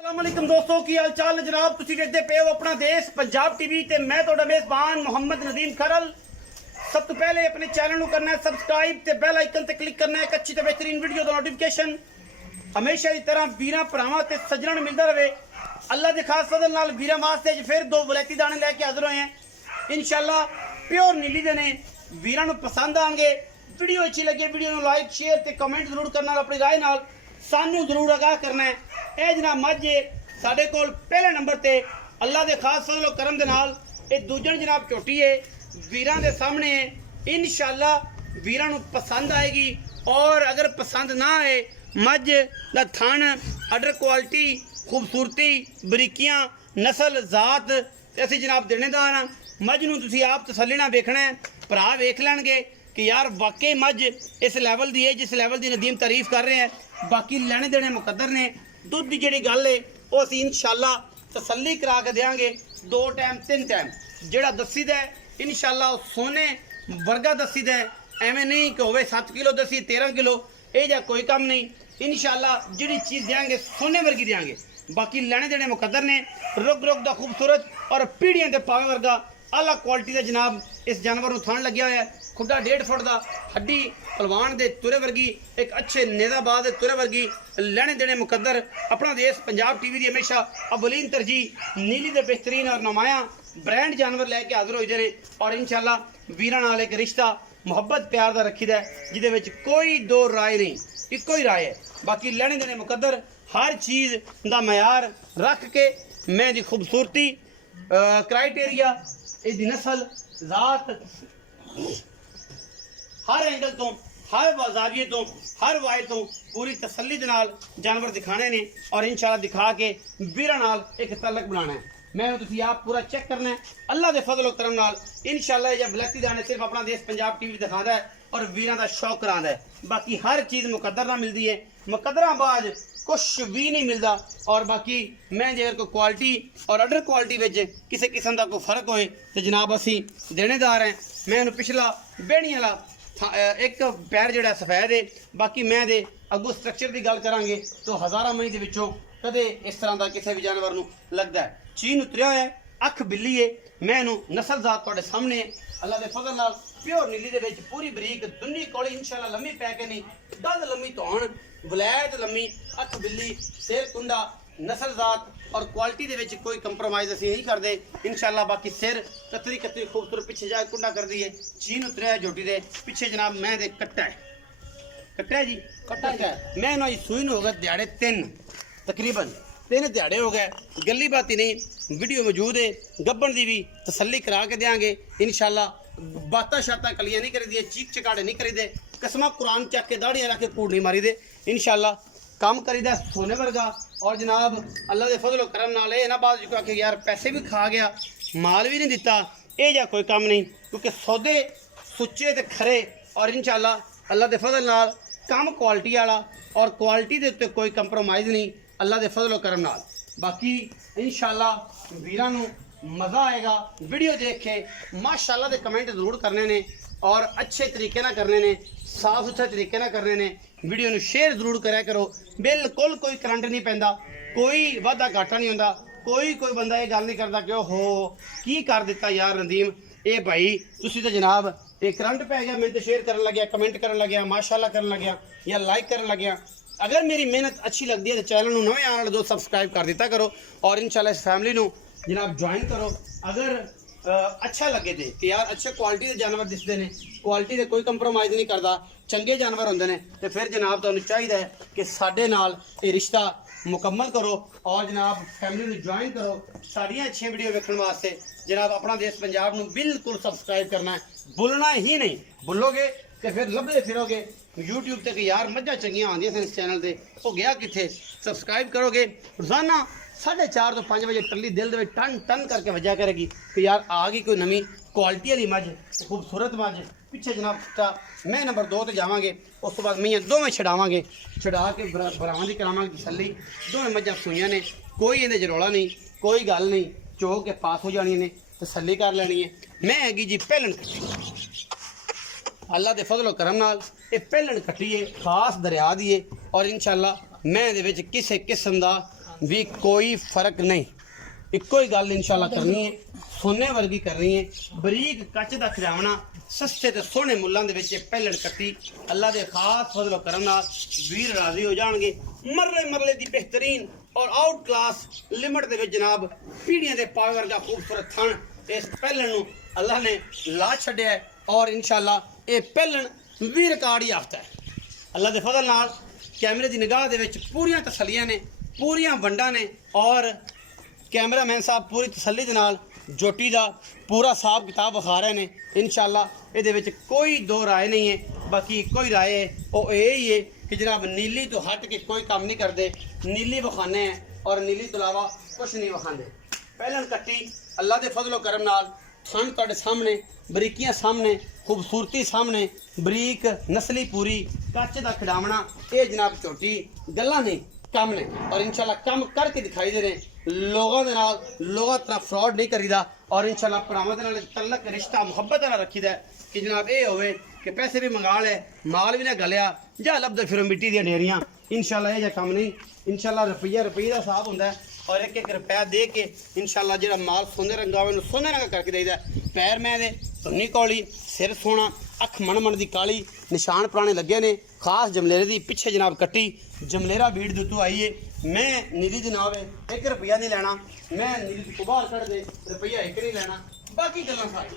अस्सलामुअलैकुम दोस्तों की हाल चाल जनाब तुसी देखते पे हो अपना देश पंजाब टीवी ते मैं ਤੁਹਾਡਾ मेजबान मोहम्मद नदीम खरल। सब तो पहले अपने चैनल ਨੂੰ करना है सबसक्राइब ते बेल आइकन ते क्लिक करना है एक अच्छी ते बेहतरीन वीडियो दा नोटिफिकेशन हमेशा की तरह वीरां भरावां ते सज्जणां ਨੂੰ मिलता रहे। अल्लाह दे खास फजल नाल वीरां वास्ते फिर दो वलैती दाने लेके हाजिर होए हैं इंशाल्लाह प्योर नीली दे ने वीरां ਨੂੰ पसंद आएंगे। वीडियो अच्छी लगे वीडियो ਨੂੰ लाइक शेयर ते कमेंट जरूर करना अपनी राय नाल सानू जरूर आगाह करना है। ਇਹ जनाब मझ साढ़े कोल पहले नंबर ते अल्लाह दे खास फजल करम दे नाल ये दूजन जनाब झोटी है वीरां दे सामने है। इंशाल्लाह वीरां नू पसंद आएगी और अगर पसंद ना आए मझ दा थन अडर क्वालिटी खूबसूरती बरीकियां नस्ल जात असीं जनाब देनेदार हाँ। मझ नू तुसीं आप तसल्ली नाल वेखना है भरा वेख लैणगे कि यार वाकई मझ इस लैवल दी है जिस लैवल दी नदीम तारीफ कर रहे हैं। बाकी लैने देने मुकद्दर ने दुध की जी गल है वो असीं इंशाल्लाह तसल्ली करा के देंगे 2 टाइम 3 टाइम जोड़ा दसीदा है इंशाल्लाह सोने वर्गा दसीदा है। एवं नहीं कि होवे 7 किलो दसी 13 किलो ये जा कोई काम नहीं इंशाल्लाह जी चीज़ देंगे सोने वर्गी देंगे। बाकी लैने देने मुकद्दर ने रुग रुग दा खूबसूरत और पीढ़ियां के पावे वर्गा आला क्वालिटी का जनाब इस जानवर को थान लग्या हुआ है। खुदा 1.5 फुट का हड्डी पलवान दे तुरे वर्गी एक अच्छे नेजाबाद तुरे वर्गी लैने देने मुकद्दर अपना देश पंजाब टीवी की हमेशा अवलीन तरजीह नीली दे बेहतरीन और नुमाया ब्रांड जानवर लैके हाजिर होते हैं। और इंशाल्लाह वीरां नाल एक रिश्ता मुहब्बत प्यार का रखीदा है जिदे विच कोई दो राय नहीं इको ही राय है। बाकी लैने देने मुकद्दर हर चीज़ का मयार रख के मैं दी खूबसूरती क्राइटेरिया इसकी नस्ल जात हर एंगल तो हर बाजारिये तो हर वाय तो पूरी तसल्ली दे नाल जानवर दिखाने ने और इंशाल्लाह दिखा के वीरां नाल एक तलक बनाना है। मैं तुसीं आप पूरा चेक करना है अल्लाह के फजल करम नाल इंशाल्लाह जब ब्लैकी दाने सिर्फ अपना देश पंजाब टीवी दिखाता है और वीरां दा शौक करांदा है। बाकी हर चीज़ मुकद्दर ना मिलती है मुकद्दरां बाद कुछ भी नहीं मिलता। और बाकी मैं जेकर कोई क्वालिटी और अडर क्वालिटी में किसी किस्म का कोई फर्क होए तो जनाब असी देनेदार हैं। मैं पिछला बेड़ी वाला एक पैर जोड़ा सफेद है बाकी मैं दे अगू स्ट्रक्चर की गल करांगे तो हज़ारा मई के विचों कदे इस तरह का किसी भी जानवर नूं लगता है। चीन उतरिया है अख बिल्ली है मैं नस्ल जात तुहाडे सामने अल्लाह के फजल नाल प्योर नीली दे विच पूरी बरीक दुन्नी कोली इंशाल्लाह लम्मी पै के नहीं दल लम्मी धौन वलैत लम्मी अख बिल्ली सिर कुंडा नस्ल जात और क्वालिटी दे विच कोई कंप्रोमाइज़ असीं नहीं करते इंशाल्लाह। बाकी सिर कतरी कतरी खूबसूरत पिछे जाके कुंडा कर दी है चीन उतरिया झोटी दे पिछे जनाब मैं दे कट्टा है जी कट्टा है मैं ना सूई हो गए दिहाड़े 3 तकरीबन 3 दिहाड़े हो गए गली बाती नहीं वीडियो मौजूद है गब्बन की भी तसल्ली करा के देंगे इंशाल्लाह। बाता शाता कलियां नहीं करी दी चीक चकाड़े नहीं करी दे कसमा कुरान चक के दाड़ियां रख के कूड़ नहीं मारी दे इंशाल्लाह काम करीदा सोने वर्गा। और जनाब अल्लाह के फजल करम नाल ना बाद जो आखे यार पैसे भी खा गया माल भी नहीं दिता ये जा कोई काम नहीं क्योंकि सौदे सुच्चे ते खरे और इंशाल्लाह अल्लाह के फजल नाल काम क्वालिटी वाला और क्वालिटी के उत्ते कोई कंप्रोमाइज़ नहीं अल्लाह के फजल करम नाल। बाकी इंशाल्लाह वीरां नूं मज़ा आएगा वीडियो देख के माशाल्लाह के कमेंट जरूर करने ने और अच्छे तरीके ना करने ने साफ सुथरे तरीके ना करने ने वीडियो नूं शेयर जरूर करा करो। बिल्कुल कोई करंट नहीं पैंदा कोई वाधा घाटा नहीं होंदा कोई बंदा ये गल नहीं करता कि हो की कर दिता यार नदीम ये भाई तुसी तो जनाब ये करंट पै गया मैं तो शेयर करन लग्या कमेंट करन लग्या माशाल्लाह करन लग्या या लाइक करन लग्या। अगर मेरी मेहनत अच्छी लगती है तो चैनल नूं नवें आने वाले दोस्त सबसक्राइब कर दिता करो और इंशाल्लाह इस फैमिली नूं जनाब ज्वाइन करो। अगर अच्छा लगे थे कि यार अच्छे क्वालिटी के जानवर दिसते हैं क्वालिटी से कोई कंप्रोमाइज़ नहीं करता चंगे जानवर होंगे ने तो फिर जनाब तुहानूं चाहिए कि साडे नाल ये रिश्ता मुकम्मल करो और जनाब फैमिली में ज्वाइन करो सारियां अच्छी वीडियो देखने वास्ते जनाब अपना देश पंजाब नूं बिल्कुल सबसक्राइब करना है भुलना ही नहीं भुलोगे तो फिर लभदे फिरोगे यूट्यूब तक यार मझां चंगियां आउंदियां सन इस चैनल से वो गया कित्थे सबसक्राइब करोगे रोज़ाना 4:30 तो 5 बजे टल्ली दिल दे टन टन करके वजह करेगी कि यार आ गई कोई नवी क्वालिटी वाली मझ खूबसूरत मझ पिछे जनाब मैं नंबर 2 ते जावांगे उस तो बाद मैं दोवें छड़ावांगे छड़ा के भरावां दी करावांगे तसल्ली दोवें मझां सूइयां ने कोई इहदे च रौला नहीं कोई गल नहीं चो के पास हो जानी ने तसल्ली कर लैनी है। मैं हैगी जी पहलन कट्टी अल्लाह के फजल करम नाल ये पहलन कट्टी है खास दरिया दी है और इंशाल्लाह मैं इहदे विच किसी किस्म दा भी कोई फर्क नहीं, इक्को ही गल इंशाल्लाह करनी है, सोने वर्गी करनी है। बरीक कच दा खजावना सस्ते ते सोहने मुल्लां दे विच पहलण कट्टी अल्लाह दे खास फजलो करम नाल वीर राजी हो जाणगे। मरले मरले दी बेहतरीन और आउट क्लास लिमिट दे विच जनाब पीढ़ियां दे पावे वर्गा खूबसूरत थण इस पहलण नूं अल्लाह ने ला छड्डिया है और इंशाल्लाह ये पहलण भी रिकॉर्ड ही याफ्ता है। अल्लाह दे फजल नाल कैमरे दी निगाह दे विच पूरियां तसल्लियां ने, पूरियां वंडां ने और कैमरामैन साहब पूरी तसल्ली दे नाल जोटी दा पूरा हिसाब किताब विखा रहे ने। इंशाल्लाह इहदे विच कोई दो राय नहीं है, बाकी कोई राय है वो यही है कि जनाब नीली तो हट के कोई काम नहीं करते, नीली विखाने हैं और नीली तो अलावा कुछ नहीं विखाते। पहलन कट्टी अल्लाह के फजलो करम नाल थन तुहाडे सामने, बरीकियां सामने, खूबसूरती सामने, बरीक नस्ली पूरी कच दा खिडावना, ये जनाब झोटी गल्लां नहीं कम ने और इंशाल्लाह कम करके दिखाई दे रहे। लोगों के नाल लोगों तरह फ्रॉड नहीं करीदा और इंशाल्लाह भरावां दे नाल तल्लक रिश्ता मुहब्बत नाल रखीदा कि जनाब ये होवे कि पैसे भी मंगा ले, माल भी ना गलिया जा लभदे फिरो मिट्टी दी ढेरियां। इंशाल्लाह ये काम नहीं, इंशाल्लाह रुपया रुपये का हिसाब होंदा है और एक एक रुपया दे के इंशाल्लाह जो माल सोने रंगा होवे सोने रंगा करके देईदा। पैर मैं दे धुन्नी कौली, सिर सोना, अख मन मन की काली, निशान पुराने लगे ने, खास जमलेरे की पिछे जनाब कट्टी जमलेरा भीड़ दुतू आई है। मैं नीली जनाब है 1 रुपया नहीं लेना, मैं नीली को बाहर कढ़ दे रुपया 1 नहीं लेना, बाकी गल्लां सारी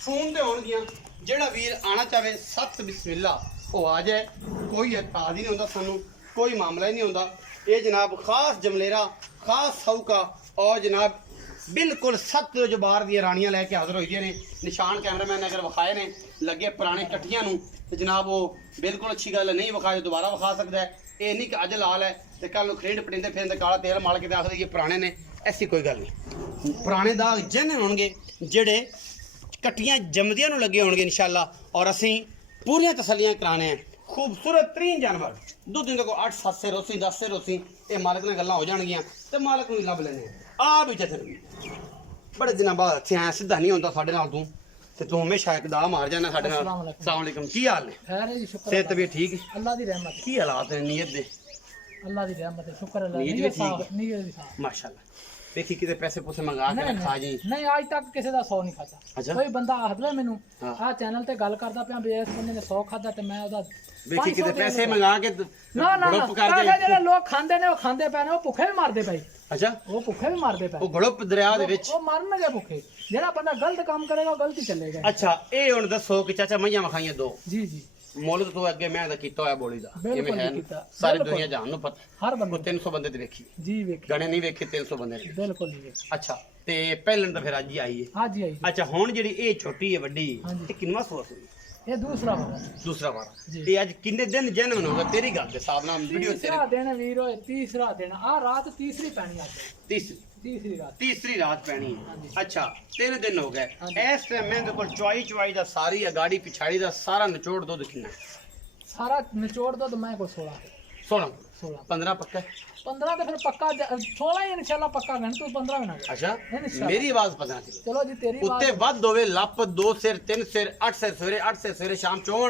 फोन ते होणगियां। जेड़ा वीर आना चाहे सत बिस्मिल्ला वो आ जाए, कोई एतराज ही नहीं होंदा, सानू कोई मामला ही नहीं होंदा। ये जनाब खास जमलेरा, खास सऊका और जनाब बिल्कुल 7 जो बाहर दी रानियां लैके हाजिर होई ने। निशान कैमरामैन अगर विखाए ने लगे पुराने कट्टियां नूं ते जनाब वो बिल्कुल अच्छी गल नहीं विखाए दोबारा विखा सकता है। ये नहीं कि अज लाल है तो कल खरीद पटिंदे फिरदे काला तेल मल के आखदे ये पुराने ने, ऐसी कोई गल नहीं। पुराने दाग जन होणगे जेड़े कट्टियां जमदियां नूं लगे होणगे इंशाल्लाह। और असीं पूरियां तसल्लियां कराने हैं। खूबसूरत तरीन जानवर दुध इनके को 8-7 से रोसी 10 से रोसी ये मालक ने गल्लां हो जाणगियां ते मालक नूं लभ लैने आ भी जतन भी बड़े दिनों बाद इत्थे आया, सीधा नहीं होंदा साडे नाल तू तू हमेशा एक दा मार जाना साडे नाल। अस्सलाम वालेकुम, की हाल है? खैर है जी, शुक्र सेहत तबीयत ठीक है? अल्लाह दी रहमत है। की हालात है नीयत दे? अल्लाह दी रहमत है, शुक्र अल्लाह नीयत भी ठीक है नीयत भी साफ। माशाल्लाह। देखी किते पैसे पूसे मंगा के रखा जी? नहीं आज तक किसी का 100 नहीं खाता। अच्छा। कोई बंदा आखदा मैनू हाँ। आ चैनल ते गल करदा पिया भी इस बंदे ने 100 खाता ते मैं ओदा देखी किते पैसे मंगा के ना ना गड़प कर पैसे दे। जेड़े लोग खांदे ने वो खांदे पे ने, वो भुखे भी मारदे पे। अच्छा, वो भुखे भी मारदे पे, वो गड़प दरिया दे विच वो मरनगे भुखे। जेड़ा बंदा गलत काम करेगा वो गलती चलेगा। अच्छा ये हुण दसो कि चाचा मईयां मखाइयां 2 जी जी मुल तो अगे मैं दा कीता होया बोली दा बिल्कुल इवें है कीता, सारी बिल्कुल। दुनिया जान नु पता। हर वो बंदे 300 बंदे ते देखी जी वेख गणे नहीं वेखे 300 बंदे ने। बिल्कुल नहीं वेख। अच्छा ते पहलन तो फिर अज ही आई है। हां जी आई। अच्छा हुण जेडी ए छोटी है वड्डी हाँ जी। ते किन्नवा सोर्स है? ये दूसरा वाला दूसरा वाला। जी। ये आज किन्ने दिन जन्म होगा तेरी गल दे हिसाब नाल वीडियो तीसरा तेरे दिन वीर होए, तीसरा दिन आ रात तीसरी पैनी आज तीसरी रात तीसरी रात पैनी हाँ जी। है। अच्छा 3 दिन हो गए हाँ जी। इस टाइम मैं कोल चुआई दा सारी अगाड़ी पिछाड़ी दा सारा निचोड़ दुध किन्ना? सारा निचोड़ दो तो मैं को 16 15 पक्का? 15 तो फिर पक्का 16 ही इंशाल्लाह पक्का गण तू 15 में ना गए। अच्छा इंशाल्लाह। मेरी आवाज पता थी चलो जी तेरी उत्ते बात वध होवे लप 2 सिर 3 सिर 8 सिर सवेरे 8 सिर सवेरे शाम चोण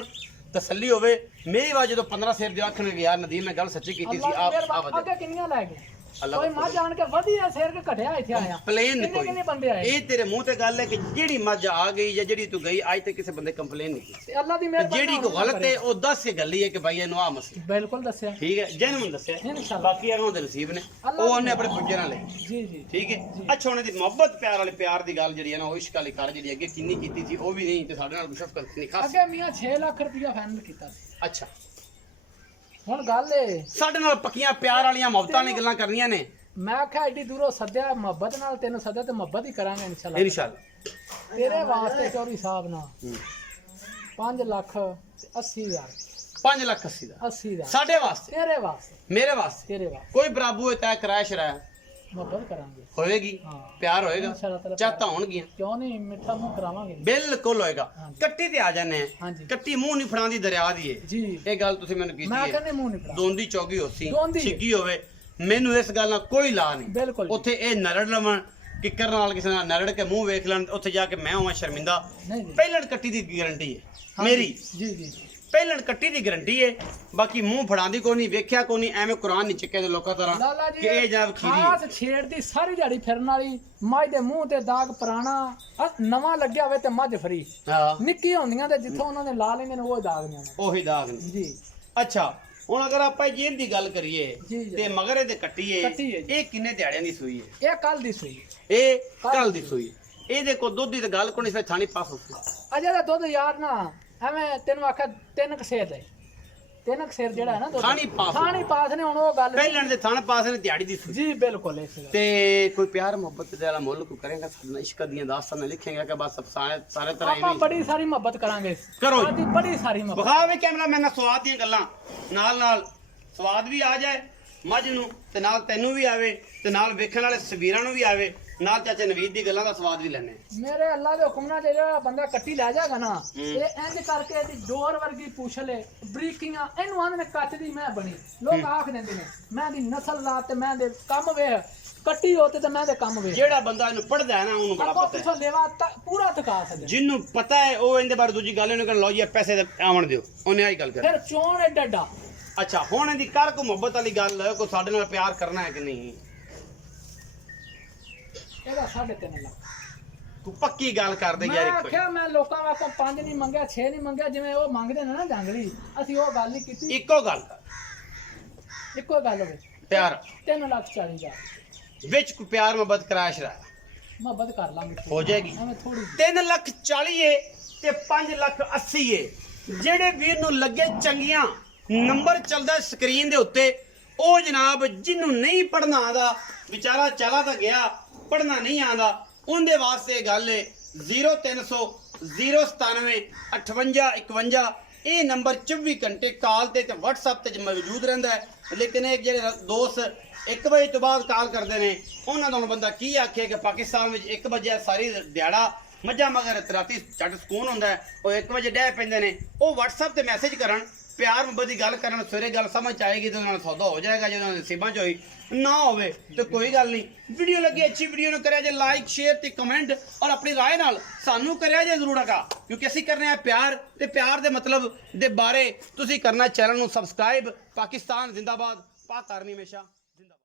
तसल्ली होवे। मेरी आवाज जो 15 सिर दी आखन यार नदीम मैं गल सच्ची कीती सी अल्लाह आप मेरे आगे किन्नियां ले गए अल्लाह कोई मत जान के वधिया शेर के घटिया इथे आया कंप्लेन किन्ने कोई किन्ने बंदे आए ये तेरे मुंह ते गल है कि जेड़ी मज आ गई या जेड़ी तू गई आज तक किसी बंदे कंप्लेन नहीं की। ते अल्लाह दी मेहरबानी जेड़ी को गलत है वो दस के गल ही है कि भाई इन्हों आ मसला बिल्कुल दसया ठीक है जेन्युइन दसया इंशाल्लाह। बाकी अगों दे नसीब ने अल्लाह वो उन्हें अपने पुज्जे ना ले जी जी ठीक है। अच्छा उन्हें दी मोहब्बत प्यार वाले प्यार दी गल जेड़ी है ना वो इश्क वाली कर जेड़ी अगे किन्नी कीती थी वो भी नहीं ते साडे नाल मुशक्कत नहीं खास। अगे मियां 6 लाख रुपया फाइनल कीता सी। अच्छा हुन गल ए साडे नाल पक्कियां प्यार वालियां मोहब्बतां नी गल्लां करनियां ने। मैं आख्या एडी दूरों सद्या मोहब्बत नाल तेन सद्या ते मोहब्बत ही करांगे इंशाल्लाह। इंशाल्लाह तेरे वास्ते चौरी साहब ना 5,80,000 5,80,000 80,000 साडे वास्ते तेरे वास्ते मेरे वास्ते तेरे वास्ते कोई बराबू है तय किराया शराया मोहब्बत करांगे होएगी हाँ। प्यार होएगा इंशाल्लाह ताला चाहता होणगियां क्यों नहीं मिठा मुंह करावांगे बिल्कुल होएगा। हाँ जी। कट्टी ते आ जाने हाँ जी। कट्टी मुंह नहीं फड़ांदी दरिया दी है जी ये गल तुसी मैनू मैं कीती है कहने मुंह नहीं फड़ा दोंदी चौगी होसी दोंदी। छिगी होवे मैनू इस गल नाल कोई ला नहीं। बिल्कुल जी। उत्थे ए नरड़ लवण किकर नाल किसे नाल नरड़ के मुंह वेख लैण उत्थे जाके मैं होवां शर्मिंदा। नहीं जी पहलड़ कट्टी दी गारंटी है हाँ मेरी जी जी जी ਪਹਿਲਣ ਕੱਟੀ ਦੀ ਗਰੰਟੀ ਹੈ ਬਾਕੀ ਮੂੰਹ ਫੜਾਂਦੀ ਕੋਈ ਨਹੀਂ ਵੇਖਿਆ ਕੋਈ ਨਹੀਂ ਐਵੇਂ ਕੁਰਾਨ ਨਹੀਂ ਚੱਕੇ ਦੇ ਲੋਕਾਂ ਤਰ੍ਹਾਂ ਲਾਲਾ ਜੀ ਕਿ ਇਹ ਜਨਾਬ ਖੀਰੀ ਖਾਸ ਛੇੜ ਦੀ ਸਾਰੀ ਦਿਹਾੜੀ ਫਿਰਨ ਵਾਲੀ ਮੱਝ ਦੇ ਮੂੰਹ ਤੇ ਦਾਗ ਪੁਰਾਣਾ ਨਵਾਂ ਲੱਗਿਆ ਹੋਵੇ ਤੇ ਮੱਝ ਫਰੀ ਹਾਂ ਨਿੱਕੀ ਹੁੰਦੀਆਂ ਤੇ ਜਿੱਥੋਂ ਉਹਨਾਂ ਨੇ ਲਾ ਲੈਂਦੇ ਨੇ ਉਹ ਦਾਗ ਨਹੀਂ ਆਉਂਦੇ ਉਹੀ ਦਾਗ ਨੇ ਜੀ ਅੱਛਾ ਹੁਣ ਅਗਰ ਆਪਾਂ ਜੇਲ੍ਹ ਦੀ ਗੱਲ ਕਰੀਏ ਜੀ, ਜੀ। ਤੇ ਮਗਰ ਇਹਦੇ ਕੱਟੀਏ ਕੱਟੀ ਹੈ ਜੀ। ਇਹ ਕਿੰਨੇ ਦਿਹਾੜਿਆਂ ਦੀ ਸੂਈ ਹੈ ਇਹ ਕੱਲ ਦੀ ਸੂਈ ਇਹ ਕੱਲ ਦੀ ਸੂਈ ਇਹਦੇ ਕੋਲ ਦੁੱਧ ਦੀ ਤਾਂ ਗੱਲ ਕੋਈ ਨਹੀਂ ਫਿਰ ਥਾਣੀ ਪਾਸ ਹੋ ਅਜੇ ਦਾ ਦੁੱਧ ਯਾਰ ਨਾ ਐਵੇਂ ਤੈਨੂੰ ਆਖਿਆ 3 ਕਸੇਰ ਦੇ 3 ਕਸੇਰ ਜਿਹੜਾ ਹੈ ਨਾ ਦੁੱਧ ਥਾਣੀ ਪਾਸ ਨੇ ਹੁਣ ਉਹ ਗੱਲ ਪਹਿਲਣ ਦੇ ਥਾਣ ਪਾਸ ਨੇ ਦਿਹਾੜੀ ਦੀ ਸੂਈ ਜੀ ਬਿਲਕੁਲ ਇਸ ਗੱਲ ਤੇ ਕੋਈ ਪਿਆਰ ਮੁਹੱਬਤ ਦੇ ਵਾਲਾ ਮੁੱਲ ਕੋਈ ਕਰੇਗਾ ਸਾਡਾ ਇਸ਼ਕ ਦੀਆਂ ਦਾਸਤਾਨਾਂ ਲਿਖੇਗਾ ਕਿ ਬਸ ਸਾਰੇ ਤਰ੍ਹਾਂ ਆਪਾਂ ਬੜੀ ਸਾਰੀ ਮੁਹੱਬਤ ਕਰਾਂਗੇ ਕਰੋ ਜੀ। ਸਾਡੀ ਬੜੀ ਸਾਰੀ ਮੁਹੱਬਤ ਵਿਖਾਵੇ ਕੈਮਰਾ ਮੈਨਾਂ ਸਵਾਦ ਦੀਆਂ ਗੱਲਾਂ ਨਾਲ ਸਵਾਦ ਵੀ ਆ ਜਾਏ ਮੱਝ ਨੂੰ ਤੇ ਨਾਲ ਤੈਨੂੰ ਵੀ ਆਵੇ ਤੇ ਨਾਲ ਵੇਖਣ ਵਾਲੇ ਤਸਵੀਰਾਂ ਨੂੰ ਵੀ ਆਵੇ ਨਾਲ ਚਾਚੇ ਨਵੀਦ ਦੀ ਗੱਲਾਂ ਦਾ ਸਵਾਦ ਵੀ ਲੈਣੇ ਮੇਰੇ ਅੱਲਾ ਦੇ ਹੁਕਮ ਨਾਲ ਜਿਹੜਾ ਬੰਦਾ ਕੱਟੀ ਲੈ ਜਾਏਗਾ ਨਾ ਇਹ ਇੰਜ ਕਰਕੇ ਇਹਦੀ ਡੋਰ ਵਰਗੀ ਪੁੱਛ ਲੈ ਬਰੀਕੀਆਂ ਇਹਨੂੰ ਆਂਦੇ ਨੇ ਕੱਚ ਦੀ ਮੈਂ ਬਣੀ ਲੋਕ ਆਖ ਦਿੰਦੇ ਨੇ ਮੈਂ ਦੀ ਨਸਲ ਲਾ ਤੇ ਮੈਂ ਦੇ ਕੰਮ ਵੇਖ ਕੱਟੀ ਹੋਤੇ ਤੇ ਮੈਂ ਦੇ ਕੰਮ ਵੇਖ ਜਿਹੜਾ ਬੰਦਾ ਇਹਨੂੰ ਪੜਦਾ ਹੈ ਨਾ ਉਹਨੂੰ ਬੜਾ ਆਪਾਂ ਪਤਾ ਹੈ ਪਿੱਛੋਂ ਲੈਵਾ ਪੂਰਾ ਥਕਾ ਸਕਦੇ ਜਿਹਨੂੰ ਪਤਾ ਹੈ ਉਹ ਇਹਦੇ ਬਾਰੇ ਦੂਜੀ ਗੱਲ ਇਹਨੂੰ ਕਹਿੰਦਾ ਲਓ ਜੀ ਇਹ ਪੈਸੇ ਦੇ ਆਵਣ ਦਿਓ ਉਹਨੇ ਆਹੀ ਗੱਲ ਕਰ ਫਿਰ ਚੋਣ ਐਡਾ ਡਾ ਅੱਛਾ ਹੁਣ ਇਹਦੀ ਕਰ ਕੋ ਮੁਹੱਬਤ ਵਾਲੀ ਗੱਲ ਕੋਈ ਸਾਡੇ ਨਾਲ ਪਿਆਰ ਕਰਨਾ ਹੈ ਕਿ ਨਹੀਂ ਇਹਦਾ 3.5 ਲੱਖ ਤੂੰ ਪੱਕੀ ਗੱਲ ਕਰਦੇ ਮੈਂ ਯਾਰ ਇੱਕ ਆਖਿਆ ਮੈਂ ਲੋਕਾਂ ਵਾਸਤੇ 5 ਨਹੀਂ ਮੰਗਿਆ 6 ਨਹੀਂ ਮੰਗਿਆ ਜਿਵੇਂ ਉਹ ਮੰਗਦੇ ਨੇ ਨਾ ਜੰਗਲੀ ਅਸੀਂ ਉਹ ਗੱਲ ਨਹੀਂ ਕੀਤੀ ਇੱਕੋ ਗੱਲ ਕਰ ਇੱਕੋ ਗੱਲ ਹੋਵੇ ਪਿਆਰ 3,40,000 ਵਿੱਚ ਕੋਈ ਪਿਆਰ ਮੁਹੱਬਤ ਕਰਾਇਆ ਸ਼ਰਾਇਆ ਮੁਹੱਬਤ ਕਰ ਲਾਂਗੇ ਹੋ ਜਾਏਗੀ ਐਵੇਂ ਥੋੜੀ 3,40,000 ਏ ਤੇ 5,80,000 ਏ ਜਿਹੜੇ ਵੀਰ ਨੂੰ ਲੱਗੇ ਚੰਗੀਆਂ ਨੰਬਰ ਚੱਲਦਾ ਸਕਰੀਨ ਦੇ ਉੱਤੇ ਉਹ ਜਨਾਬ ਜਿਹਨੂੰ ਨਹੀਂ ਪੜਨਾ ਆਂਦਾ ਵਿਚਾਰਾ ਚਲਾ ਤਾਂ ਗਿਆ ਪੜਨਾ ਨਹੀਂ ਆਂਦਾ ਉਹਦੇ ਵਾਸਤੇ ਗੱਲ ਏ 0300 097 58 51 ਇਹ ਨੰਬਰ 24 ਘੰਟੇ ਕਾਲ ਤੇ WhatsApp ਤੇ ਮੌਜੂਦ ਰਹਿੰਦਾ ਹੈ ਲੇਕਿਨ ਇਹ ਜਿਹੜੇ ਦੋਸਤ 1 ਵਜੇ ਤੋਂ ਬਾਅਦ ਕਾਲ ਕਰਦੇ ਨੇ ਉਹਨਾਂ ਦਾ ਹੁਣ ਬੰਦਾ ਕੀ ਆਖੇ ਕਿ ਪਾਕਿਸਤਾਨ ਵਿੱਚ 1 ਵਜੇ ਸਾਰੀ ਦਿਹਾੜਾ ਮੱਝਾਂ ਮਗਰ ਰਾਤੀ ਛੱਡ ਸਕੂਨ ਹੁੰਦਾ ਹੈ ਉਹ 1 ਵਜੇ ਡਹਿ ਪੈਂਦੇ ਨੇ ਉਹ WhatsApp ਤੇ ਮੈਸੇਜ ਕਰਨ ਪਿਆਰ ਮੁਹੱਬਤ ਦੀ ਗੱਲ ਕਰਨ ਸਵੇਰੇ ਗੱਲ ਸਮਝ ਆਏਗੀ ਤੇ ਉਹਨਾਂ ਨਾਲ ਸੌਦਾ ਹੋ ਜਾਏਗਾ ਜਦੋਂ ਨਸੀਬਾਂ ਚ ਹੋਈ ਨਾ ਹੋਵੇ ਤੇ ਕੋਈ ਗੱਲ ਨਹੀਂ ਵੀਡੀਓ ਲੱਗੀ ਅੱਛੀ ਵੀਡੀਓ ਨੂੰ ਕਰਿਆ ਜੇ ਲਾਈਕ ਸ਼ੇਅਰ ਤੇ ਕਮੈਂਟ ਔਰ ਆਪਣੀ ਰਾਏ ਨਾਲ ਸਾਨੂੰ ਕਰਿਆ ਜੇ ਜ਼ਰੂਰ ਆਗਾ ਕਿਉਂਕਿ ਅਸੀਂ ਕਰਨੇ ਆ ਪਿਆਰ ਤੇ ਪਿਆਰ ਦੇ ਮਤਲਬ ਦੇ ਬਾਰੇ ਤੁਸੀਂ ਕਰਨਾ ਚੈਨਲ ਨੂੰ ਸਬਸਕ੍ਰਾਈਬ ਪਾਕਿਸਤਾਨ ਜ਼ਿੰਦਾਬਾਦ ਪਾਕ ਕਰਨੀ ਹਮੇਸ਼ਾ